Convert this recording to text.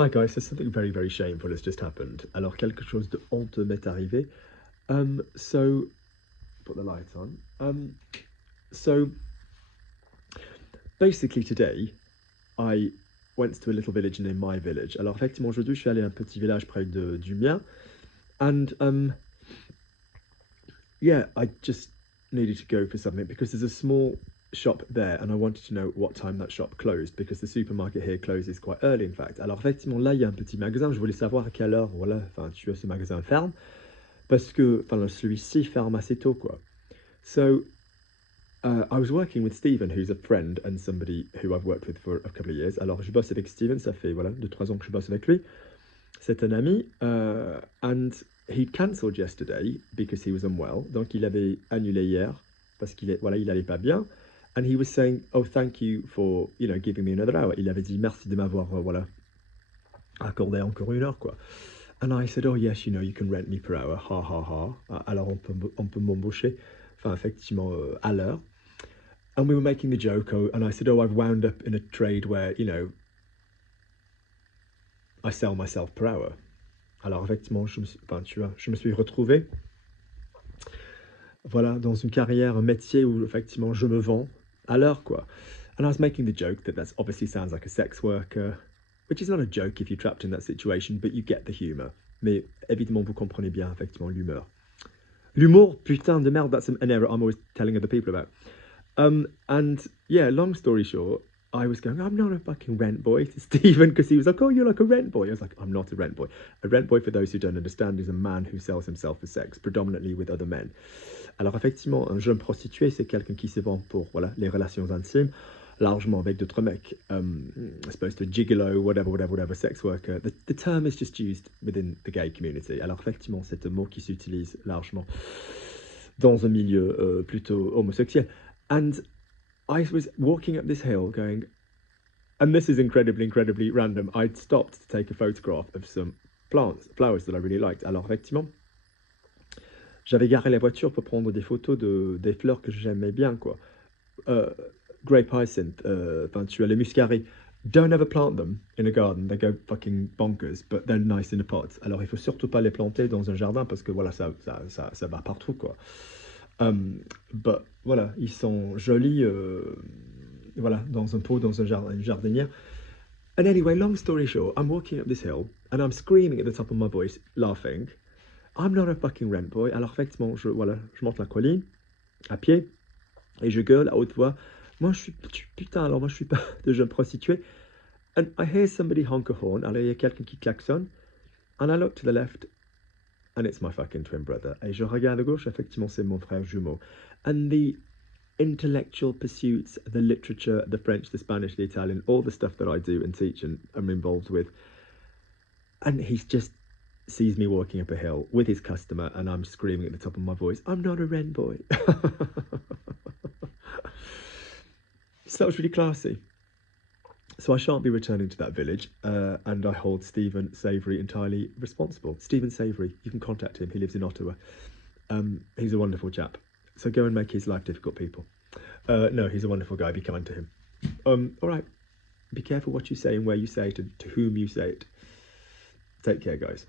Hi guys, so something very very shameful has just happened. Alors quelque chose de honteux m'est arrivé. So put the lights on. So basically today I went to a little village near my village. Alors effectivement aujourd'hui je suis allé à un petit village près du mien, and yeah, I just needed to go for something because there's a small shop there and I wanted to know what time that shop closed because the supermarket here closes quite early in fact. Alors effectivement là il y a un petit magasin, je voulais savoir à quelle heure voilà, enfin tu as ce magasin ferme parce que enfin celui-ci ferme assez tôt quoi. So I was working with Stephen, who's a friend and somebody who I've worked with for a couple of years. Alors je bosse avec Stephen, ça fait voilà 2-3 ans que je bosse avec lui. C'est un ami, and he cancelled yesterday because he was unwell. Donc il avait annulé hier parce qu'il voilà, il allait pas bien. And he was saying, "Oh, thank you for, giving me another hour." Il avait dit merci de m'avoir voilà, accordé encore une heure quoi. And I said, "Oh yes, you can rent me per hour." Ha ha ha. Alors on peut m'embaucher. Enfin effectivement à l'heure. And we were making the joke, and I said, "Oh, I've wound up in a trade where, I sell myself per hour." Alors effectivement, je me suis retrouvé voilà, dans une carrière, un métier où effectivement je me vends à l'heure quoi. And I was making the joke that obviously sounds like a sex worker, which is not a joke if you're trapped in that situation, but you get the humor. Mais évidemment, vous comprenez bien effectivement l'humeur. L'humour, putain de merde, that's an error I'm always telling other people about. And yeah, long story short, I was going, "I'm not a fucking rent boy," to Stephen because he was like, "Oh, you're like a rent boy." I was like, "I'm not a rent boy." A rent boy, for those who don't understand, is a man who sells himself for sex, predominantly with other men. Alors effectivement, un jeune prostitué, c'est quelqu'un qui se vend pour voilà, les relations intimes, largement avec d'autres mecs. I suppose to gigolo, whatever, sex worker. The term is just used within the gay community. Alors effectivement, c'est un mot qui s'utilise largement dans un milieu plutôt homosexuel. And I was walking up this hill going, and this is incredibly random. I'd stopped to take a photograph of some flowers that I really liked. Alors effectivement, j'avais garé la voiture pour prendre des photos des fleurs que j'aimais bien, quoi. Grape hyacinth, enfin, tu as les muscari. Don't ever plant them in a garden, they go fucking bonkers, but they're nice in a pot. Alors, il faut surtout pas les planter dans un jardin parce que voilà, ça va partout, quoi. But voilà, ils sont jolis, voilà, dans un pot, dans une jardinière. And anyway, long story short, I'm walking up this hill and I'm screaming at the top of my voice, laughing. I'm not a fucking rent boy. Alors effectivement, voilà, je monte la colline à pied et je gueule à haute voix. Moi, putain, alors moi, je suis pas de jeune prostituée. And I hear somebody honk a horn. Alors, il y a quelqu'un qui klaxonne. And I look to the left and it's my fucking twin brother. Et je regarde à gauche, effectivement, c'est mon frère jumeau. And the intellectual pursuits, the literature, the French, the Spanish, the Italian, all the stuff that I do and teach and am involved with. And he's just sees me walking up a hill with his customer and I'm screaming at the top of my voice, "I'm not a rent boy." So that was really classy. So I shan't be returning to that village, and I hold Stephen Savoury entirely responsible. Stephen Savoury, you can contact him. He lives in Ottawa. He's a wonderful chap. So go and make his life difficult, people. No, he's a wonderful guy. Be kind to him. All right. Be careful what you say and where you say it and to whom you say it. Take care, guys.